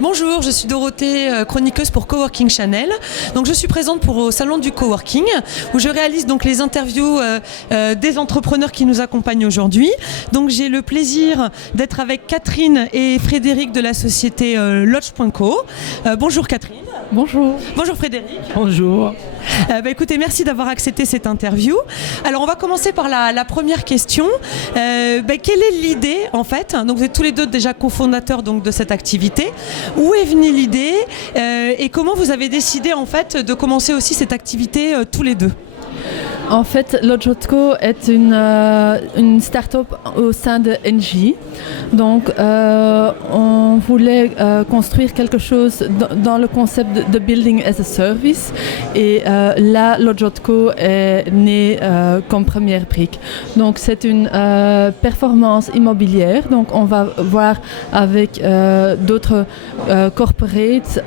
Bonjour, je suis Dorothée, chroniqueuse pour Coworking Channel. Donc je suis présente au salon du Coworking où je réalise donc les interviews des entrepreneurs qui nous accompagnent aujourd'hui. Donc j'ai le plaisir d'être avec Catherine et Frédéric de la société Lodge.co. Bonjour Catherine. Bonjour. Bonjour Frédéric. Bonjour. Écoutez, merci d'avoir accepté cette interview. Alors on va commencer par la première question. Quelle est l'idée en fait? Donc vous êtes tous les deux déjà cofondateurs donc, de cette activité. Où est venue l'idée et comment vous avez décidé en fait de commencer aussi cette activité tous les deux? En fait, Lodge.co est une start-up au sein de Engie. Donc, on voulait construire quelque chose dans le concept de Building as a Service. Et là, Lodge.co est né comme première brique. Donc, c'est une performance immobilière. Donc, on va voir avec d'autres corporates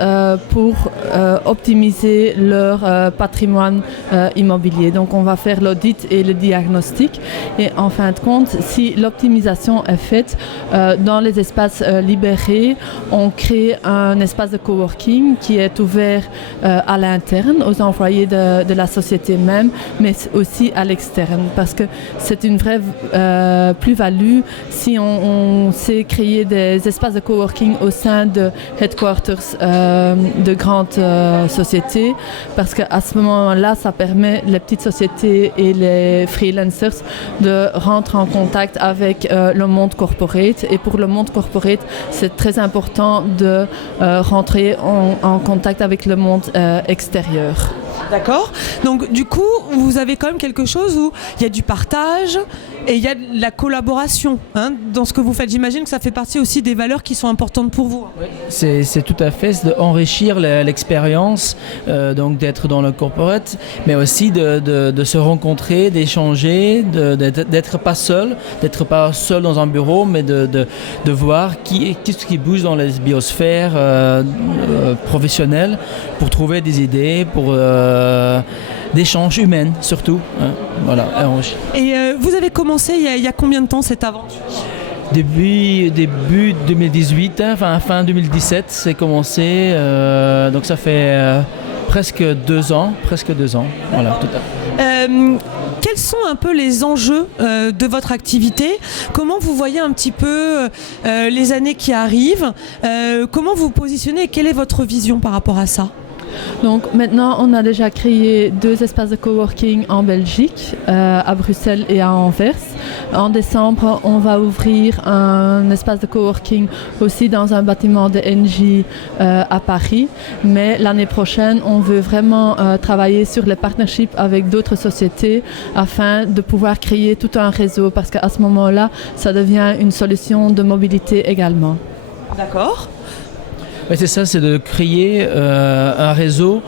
pour optimiser leur patrimoine immobilier. Donc, on va faire l'audit et le diagnostic et en fin de compte, si l'optimisation est faite dans les espaces libérés, on crée un espace de coworking qui est ouvert à l'interne, aux employés de la société même, mais aussi à l'externe parce que c'est une vraie plus-value si on sait créer des espaces de coworking au sein de headquarters de grandes sociétés parce qu'à ce moment-là, ça permet les petites sociétés et les freelancers de rentrer en contact avec le monde corporate. Et pour le monde corporate, c'est très important de rentrer en contact avec le monde extérieur. D'accord. Donc du coup, vous avez quand même quelque chose où il y a du partage et il y a de la collaboration dans ce que vous faites. J'imagine que ça fait partie aussi des valeurs qui sont importantes pour vous. Oui, c'est tout à fait d'enrichir l'expérience, donc d'être dans le corporate, mais aussi de se rencontrer, d'échanger, d'être pas seul dans un bureau, mais de voir qu'est-ce qui bouge dans les biosphères professionnelles pour trouver des idées, pour d'échanges humains surtout. Voilà. Et vous avez commencé il y a combien de temps cette aventure? Début 2018, fin 2017, c'est commencé. Donc ça fait presque 2 ans. Voilà, tout à fait. Quels sont un peu les enjeux de votre activité? Comment vous voyez un petit peu les années qui arrivent? Comment vous positionnez et quelle est votre vision par rapport à ça? Donc maintenant, on a déjà créé 2 espaces de coworking en Belgique, à Bruxelles et à Anvers. En décembre, on va ouvrir un espace de coworking aussi dans un bâtiment de Engie à Paris. Mais l'année prochaine, on veut vraiment travailler sur les partnerships avec d'autres sociétés afin de pouvoir créer tout un réseau parce qu'à ce moment-là, ça devient une solution de mobilité également. D'accord. Ouais, c'est ça, c'est de créer un réseau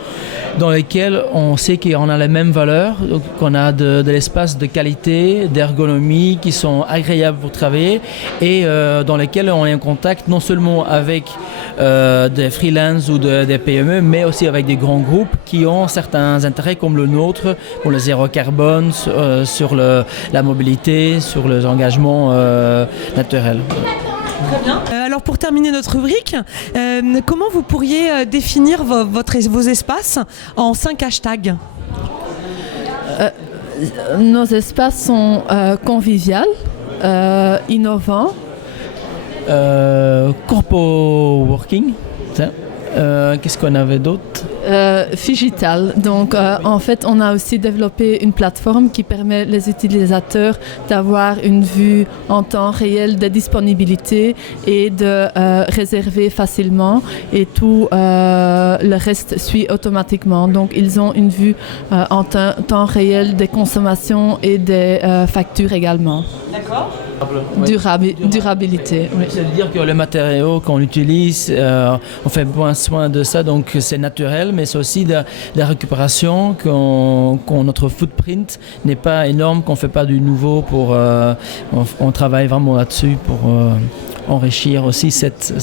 dans lequel on sait qu'on a les mêmes valeurs, donc qu'on a de l'espace de qualité, d'ergonomie qui sont agréables pour travailler et dans lesquels on est en contact non seulement avec des freelances ou des PME, mais aussi avec des grands groupes qui ont certains intérêts comme le nôtre, pour le zéro carbone, sur la mobilité, sur les engagements naturels. Très bien. Alors pour terminer notre rubrique, comment vous pourriez définir vos espaces en 5 hashtags? Nos espaces sont conviviaux, innovants, corpo working. Qu'est-ce qu'on avait d'autre? Figital. Donc, en fait, on a aussi développé une plateforme qui permet les utilisateurs d'avoir une vue en temps réel des disponibilités et de réserver facilement et tout le reste suit automatiquement. Donc, ils ont une vue en temps réel des consommations et des factures également. D'accord. Durabilité. Oui. C'est-à-dire que les matériaux qu'on utilise, on fait bien soin de ça, donc c'est naturel, mais c'est aussi de la récupération, qu'on notre footprint n'est pas énorme, qu'on ne fait pas du nouveau. On travaille vraiment là-dessus pour enrichir aussi cette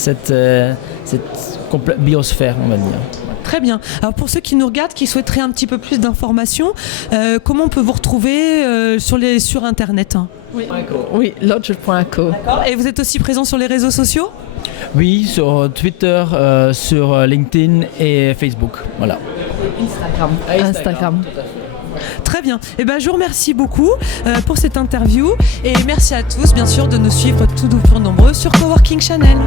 biosphère, on va dire. Très bien. Alors pour ceux qui nous regardent, qui souhaiteraient un petit peu plus d'informations, comment on peut vous retrouver sur Internet? Oui, Lodge.co. D'accord. Et vous êtes aussi présent sur les réseaux sociaux? Oui, sur Twitter, sur LinkedIn et Facebook. Voilà. Instagram. Très bien. Eh ben, je vous remercie beaucoup pour cette interview et merci à tous, bien sûr, de nous suivre tout pour nombreux sur Coworking Channel.